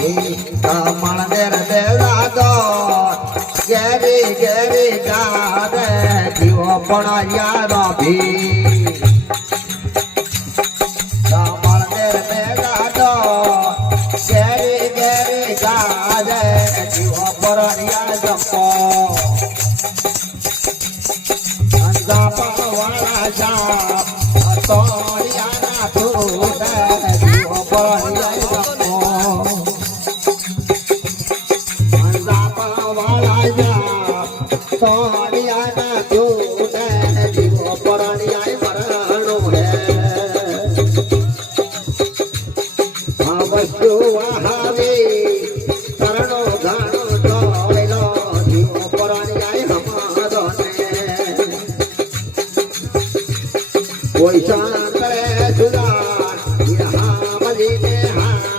કમળનેર દેલા દો ગેરી ગેરી ગારે જીવો પણ યારો ભી કમળનેર દેલા દો ગેરી ગેરી ગારે જીવો પણ યારો અંજા પાવાળા જા તોરિયાના તુડે જીવો પણ યારો તોડિયાના જોડે જીવો પરણિયાય મરણો હે આવસ્તુ વહાવે તરણો ઘાણો જોયલો જીવો પરણિયાય હમારો ને કોઈ શાંતરે સુદા યહા મલીને હાલા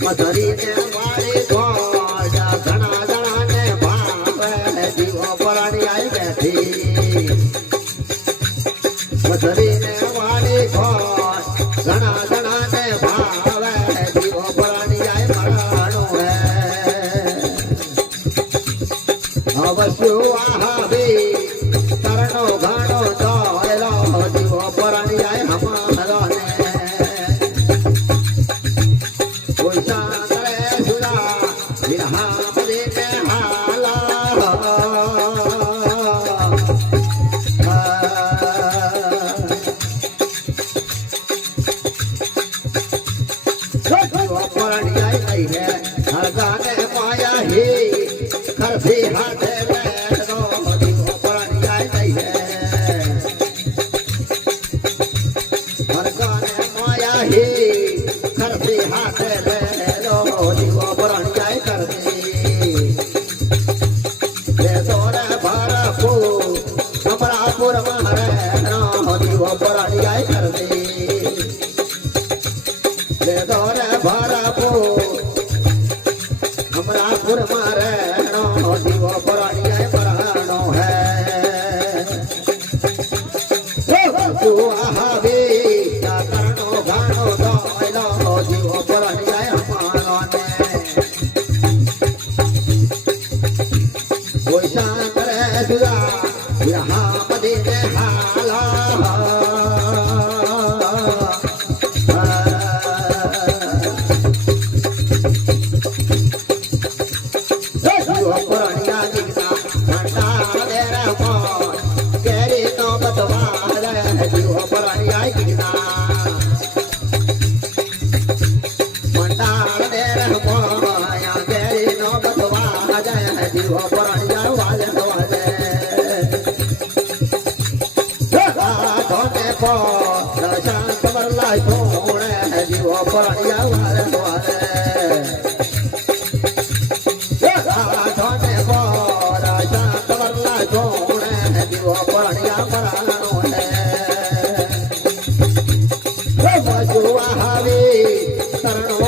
મધરીને મારી ઘોડા ઘણા જણાને ભાવે જીવો પરાણી આઈ બેઠી મધરીને મારી ઘોડ ઘણા જણાને ભાવે જીવો પરાણી આઈ મરાણું હે અવસ્યુ આહાવી તરણો ઘાણો જોયલો જીવો પરાણી આઈ હમારો ને અમરાપુર મારે નો જીવો પરાણીએ પરાણો હે તું આહાવી કરણો ઘાણો દોયલો જીવો પરાણીએ હમારો ને કોઈ શાંત રે સુદા યહા મદીને હાલા જીવો પરણિયા વારે વારે શાંત વરલા જોડે જીવો પરણિયા પરાણો હે બજુઆ હાવી તરણો